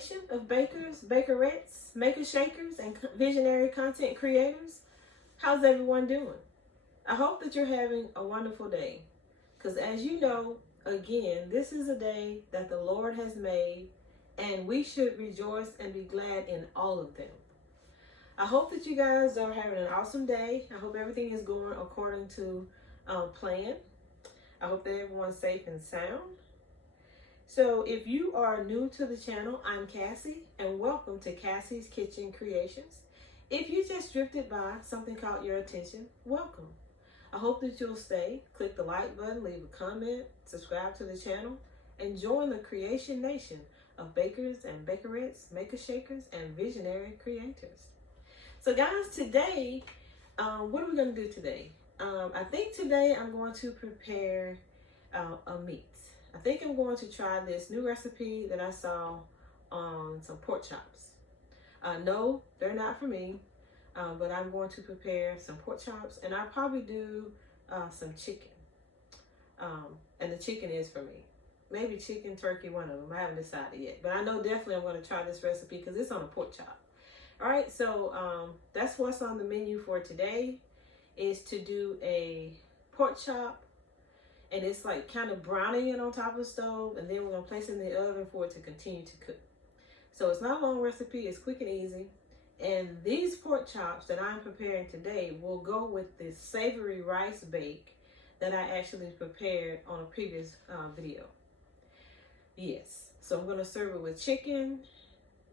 nation of bakers, bakerettes, maker shakers, and visionary content creators. How's everyone doing? I hope that you're having a wonderful day. Because as you know, again, this is a day that the Lord has made, and we should rejoice and be glad in all of them. I hope that you guys are having an awesome day. I hope everything is going according to plan. I hope that everyone's safe and sound. So if you are new to the channel, I'm Cassie, and welcome to Cassie's Kitchen Creations. If you just drifted by, something caught your attention, welcome. I hope that you'll stay, click the like button, leave a comment, subscribe to the channel, and join the creation nation of bakers and bakerettes, maker shakers, and visionary creators. So guys, today, what are we going to do today? I think today I'm going to prepare a meat. I think I'm going to try this new recipe that I saw on some pork chops. No, they're not for me, but I'm going to prepare some pork chops, and I'll probably do some chicken. And the chicken is for me. Maybe chicken, turkey, one of them. I haven't decided yet, but I know definitely I'm going to try this recipe because it's on a pork chop. All right, so that's what's on the menu for today, is to do a pork chop. And it's like kind of browning it on top of the stove, and then we're gonna place it in the oven for it to continue to cook. So it's not a long recipe, it's quick and easy. And these pork chops that I'm preparing today will go with this savory rice bake that I actually prepared on a previous video. Yes, so I'm gonna serve it with chicken,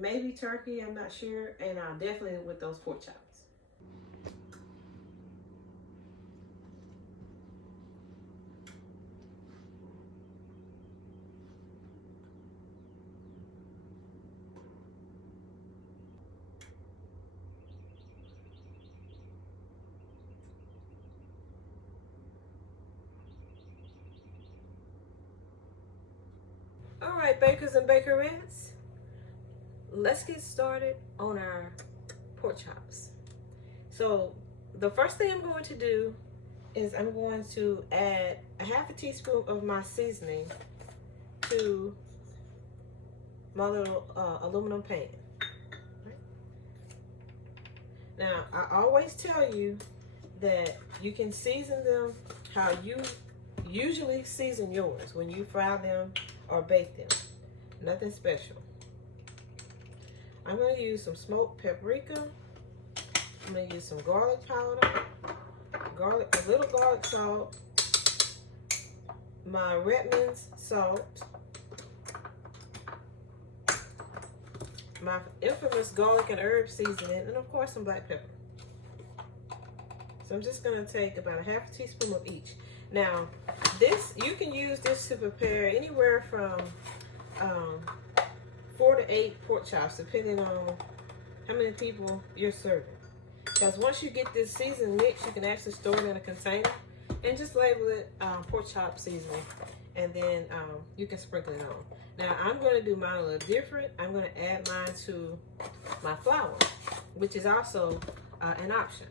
maybe turkey, I'm not sure, and definitely with those pork chops. All right, bakers and bakerettes, let's get started on our pork chops. So the first thing I'm going to do is I'm going to add a half a teaspoon of my seasoning to my little aluminum pan. Now, I always tell you that you can season them how you usually season yours when you fry them or bake them. Nothing special. I'm going to use some smoked paprika. I'm going to use some garlic powder, a little garlic salt, my Redmond's salt, my infamous garlic and herb seasoning, and of course some black pepper. So I'm just going to take about a half a teaspoon of each. Now, this, you can use this to prepare anywhere from 4 to 8 pork chops, depending on how many people you're serving. Because once you get this seasoned mix, you can actually store it in a container and just label it pork chop seasoning, and then you can sprinkle it on. Now, I'm going to do mine a little different. I'm going to add mine to my flour, which is also an option.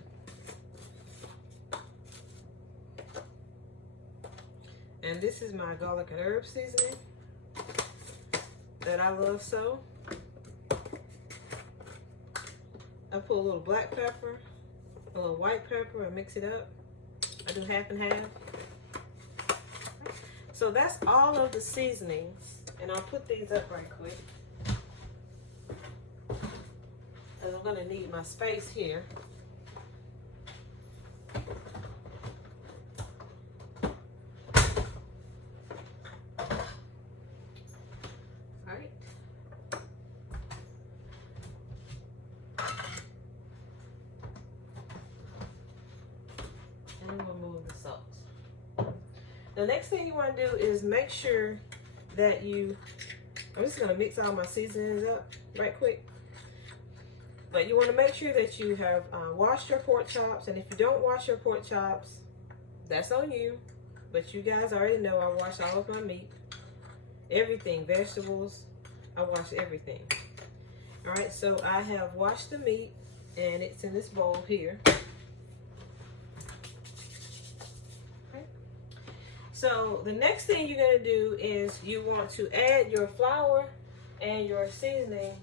And this is my garlic and herb seasoning that I love so. I put a little black pepper, a little white pepper, and mix it up. I do half and half. So that's all of the seasonings, and I'll put these up right quick, because I'm going to need my space here. The next thing you want to do is make sure that I'm just going to mix all my seasonings up right quick. But you want to make sure that you have washed your pork chops. And if you don't wash your pork chops, that's on you. But you guys already know I wash all of my meat. Everything, vegetables, I wash everything. All right, so I have washed the meat, and it's in this bowl here. So the next thing you're going to do is you want to add your flour and your seasoning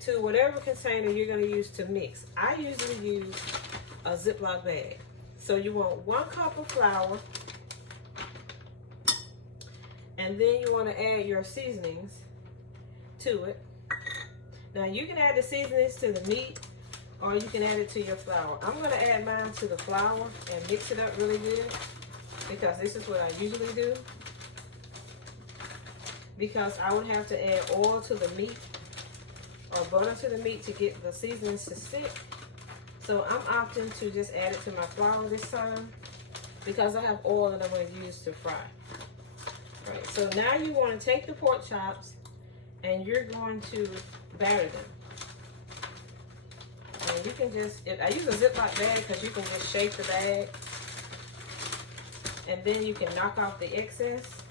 to whatever container you're going to use to mix. I usually use a Ziploc bag. So you want 1 cup of flour, and then you want to add your seasonings to it. Now you can add the seasonings to the meat, or you can add it to your flour. I'm going to add mine to the flour and mix it up really good, because this is what I usually do. Because I would have to add oil to the meat or butter to the meat to get the seasonings to stick. So I'm opting to just add it to my flour this time, because I have oil that I'm going to use to fry. All right, so now you want to take the pork chops and you're going to batter them. And you can just, I use a Ziploc bag because you can just shake the bag, and then you can knock off the excess,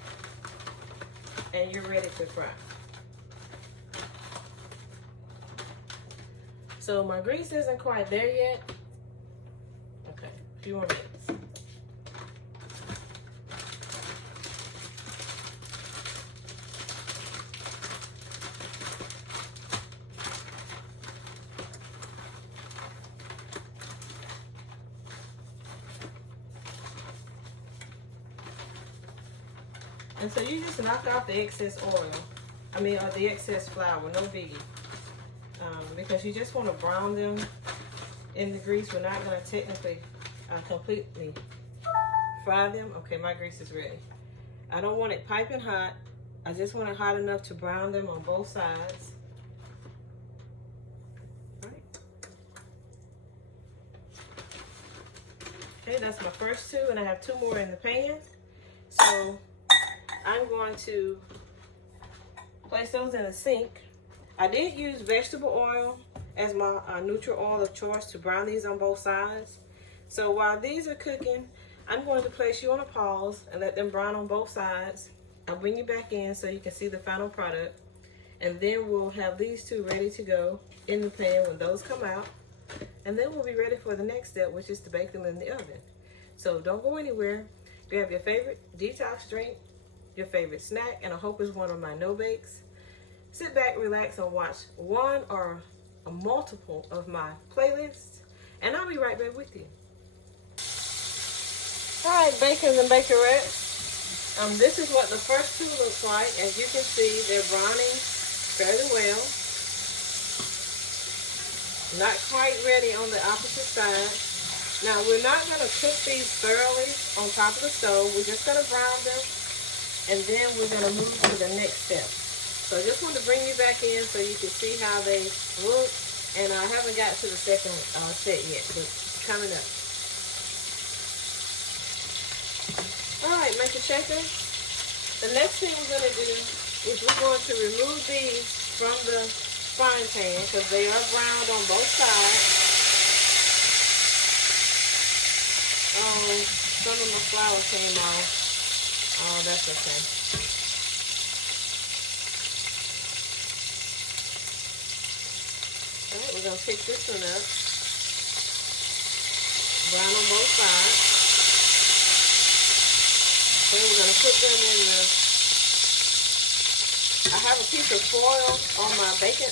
and you're ready to fry. So my grease isn't quite there yet. Okay, a few more minutes. And so you just knock off the excess oil, or the excess flour, no biggie. Because you just want to brown them in the grease. We're not going to technically completely fry them. Okay, my grease is ready. I don't want it piping hot. I just want it hot enough to brown them on both sides. All right. Okay, that's my first 2, and I have 2 more in the pan. So I'm going to place those in a sink. I did use vegetable oil as my neutral oil of choice to brown these on both sides. So while these are cooking, I'm going to place you on a pause and let them brown on both sides. I'll bring you back in so you can see the final product. And then we'll have these 2 ready to go in the pan when those come out. And then we'll be ready for the next step, which is to bake them in the oven. So don't go anywhere. Grab your favorite detox drink, your favorite snack, and I hope it's one of my no bakes. Sit back, relax, and watch one or a multiple of my playlists, and I'll be right back with you. All right, bakers and bakerettes. This is what the first 2 looks like. As you can see, they're browning fairly well. Not quite ready on the opposite side. Now, we're not going to cook these thoroughly on top of the stove. We're just going to brown them, and then we're going to move to the next step. So I just want to bring you back in so you can see how they look. And I haven't got to the second set yet, but it's coming up. All right, make a shaker. The next thing we're going to do is we're going to remove these from the frying pan because they are browned on both sides. Oh, some of my flour came off. Oh, that's okay. All right, we're going to pick this one up. Brown on both sides. Okay, we're going to put them in the... I have a piece of foil on my bacon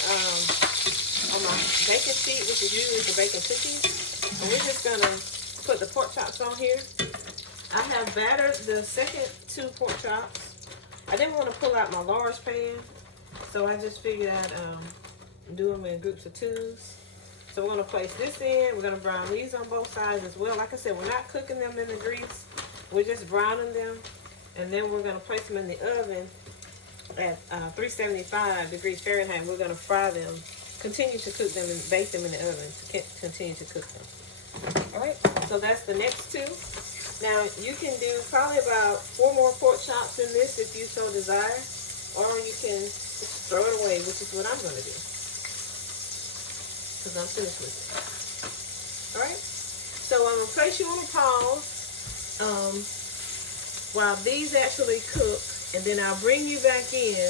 sheet, which is usually for baking cookies. And we're just going to put the pork chops on here. I have battered the second 2 pork chops. I didn't want to pull out my large pan, so I just figured I'd do them in groups of 2s. So we're going to place this in. We're going to brown these on both sides as well. Like I said, we're not cooking them in the grease. We're just browning them. And then we're going to place them in the oven at 375 degrees Fahrenheit. We're going to fry them, continue to cook them, and bake them in the oven to continue to cook them. All right, so that's the next 2. Now, you can do probably about 4 more pork chops in this if you so desire, or you can just throw it away, which is what I'm going to do, because I'm finished with it. All right, so I'm going to place you on a pause while these actually cook, and then I'll bring you back in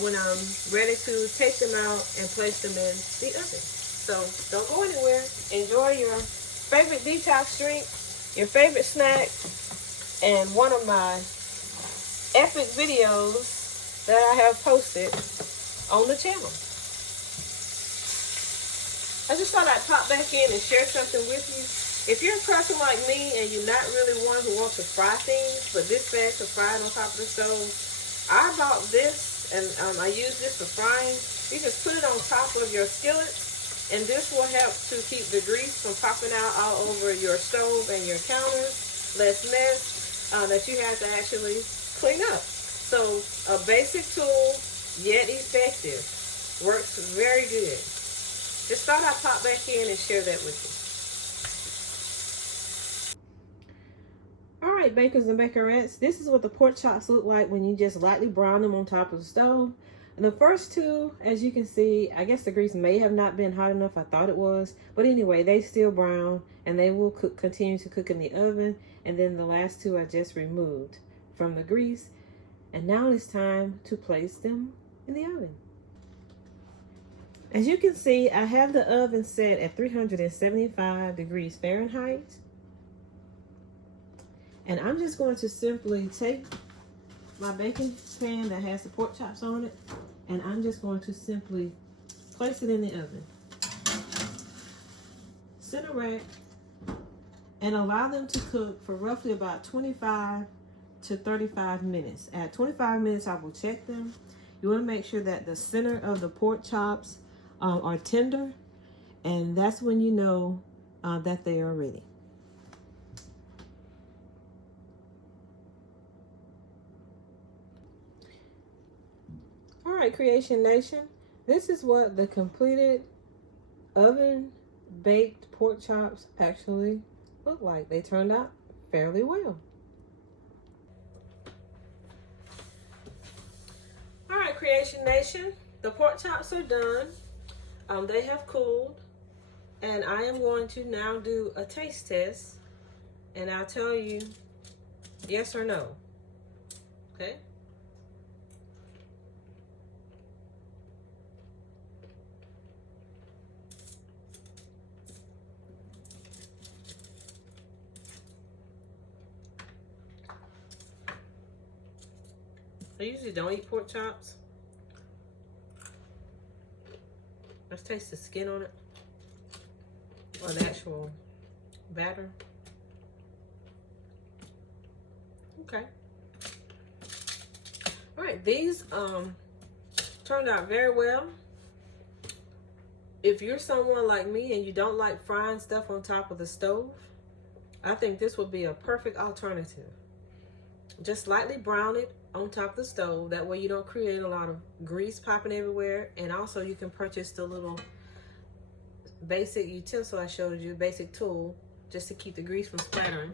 when I'm ready to take them out and place them in the oven. So don't go anywhere. Enjoy your favorite detox drink, your favorite snack, and one of my epic videos that I have posted on the channel. I just thought I'd pop back in and share something with you. If you're a person like me and you're not really one who wants to fry things, but this bag to fry it on top of the stove, I bought this and I use this for frying. You just put it on top of your skillet, and this will help to keep the grease from popping out all over your stove and your counters. Less mess that you have to actually clean up. So a basic tool, yet effective. Works very good. Just thought I'd pop back in and share that with you. All right, bakers and bakerettes, this is what the pork chops look like when you just lightly brown them on top of the stove. And the first two, as you can see, I guess the grease may have not been hot enough. I thought it was. But anyway, they still brown and they will continue to cook in the oven. And then the last two I just removed from the grease. And now it's time to place them in the oven. As you can see, I have the oven set at 375 degrees Fahrenheit. And I'm just going to simply take my baking pan that has the pork chops on it, and I'm just going to simply place it in the oven. Center rack, and allow them to cook for roughly about 25 to 35 minutes. At 25 minutes, I will check them. You want to make sure that the center of the pork chops are tender, and that's when you know that they are ready. All right, Creation Nation, this is what the completed oven baked pork chops actually look like. They turned out fairly well. All right, Creation Nation, the pork chops are done. They have cooled, and I am going to now do a taste test, and I'll tell you yes or no. Okay? I usually don't eat pork chops. Let's taste the skin on it, or the actual batter. Okay. All right, these turned out very well. If you're someone like me and you don't like frying stuff on top of the stove, I think this would be a perfect alternative. Just lightly brown it on top of the stove. That way you don't create a lot of grease popping everywhere. And also you can purchase the little basic utensil I showed you, basic tool, just to keep the grease from splattering.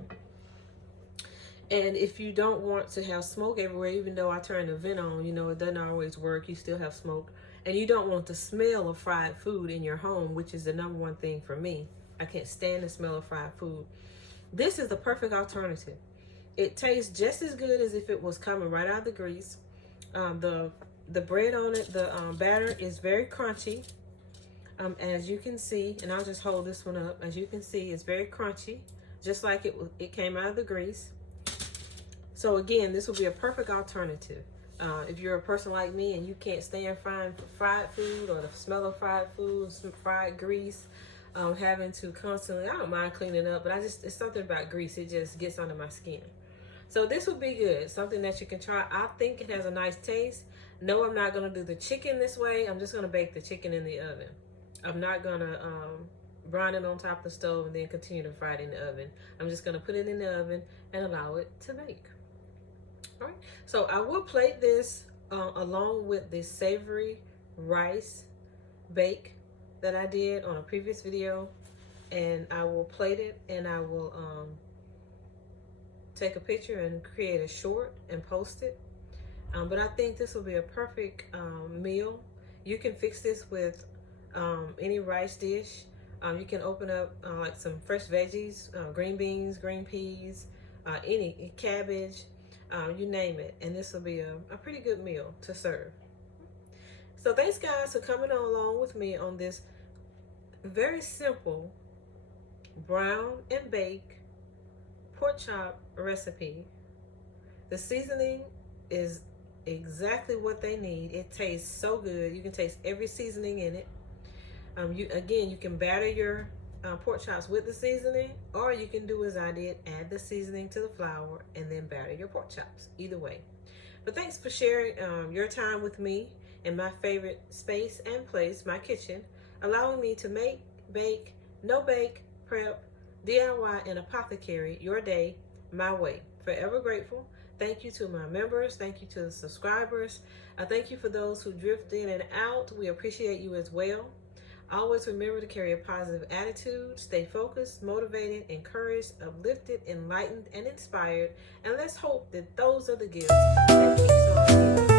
And if you don't want to have smoke everywhere, even though I turn the vent on, you know, it doesn't always work. You still have smoke. And you don't want the smell of fried food in your home, which is the #1 thing for me. I can't stand the smell of fried food. This is the perfect alternative. It tastes just as good as if it was coming right out of the grease. The bread on it, the batter is very crunchy. As you can see, and I'll just hold this one up. As you can see, it's very crunchy, just like it came out of the grease. So again, this will be a perfect alternative. If you're a person like me and you can't stand fried food, or the smell of fried food, some fried grease, having to constantly, I don't mind cleaning up, but it's something about grease. It just gets under my skin. So this would be good, something that you can try. I think it has a nice taste. No, I'm not gonna do the chicken this way. I'm just gonna bake the chicken in the oven. I'm not gonna brown it on top of the stove and then continue to fry it in the oven. I'm just gonna put it in the oven and allow it to bake. All right, so I will plate this along with this savory rice bake that I did on a previous video, and I will plate it, and I will take a picture and create a short and post it. But I think this will be a perfect meal. You can fix this with any rice dish. You can open up like some fresh veggies, green beans, green peas, any cabbage, you name it. And this will be a pretty good meal to serve. So thanks guys for coming along with me on this very simple brown and bake pork chop recipe. The seasoning is exactly what they need. It tastes so good. You can taste every seasoning in it. You can batter your pork chops with the seasoning, or you can do as I did, add the seasoning to the flour and then batter your pork chops. Either way. But thanks for sharing your time with me in my favorite space and place, my kitchen, allowing me to make, bake, no bake, prep, DIY, and apothecary your day my way. Forever grateful. Thank you to my members. Thank you to the subscribers. I thank you for those who drift in and out. We appreciate you as well. Always remember to carry a positive attitude, stay focused, motivated, encouraged, uplifted, enlightened, and inspired. And let's hope that those are the gifts that keeps on giving.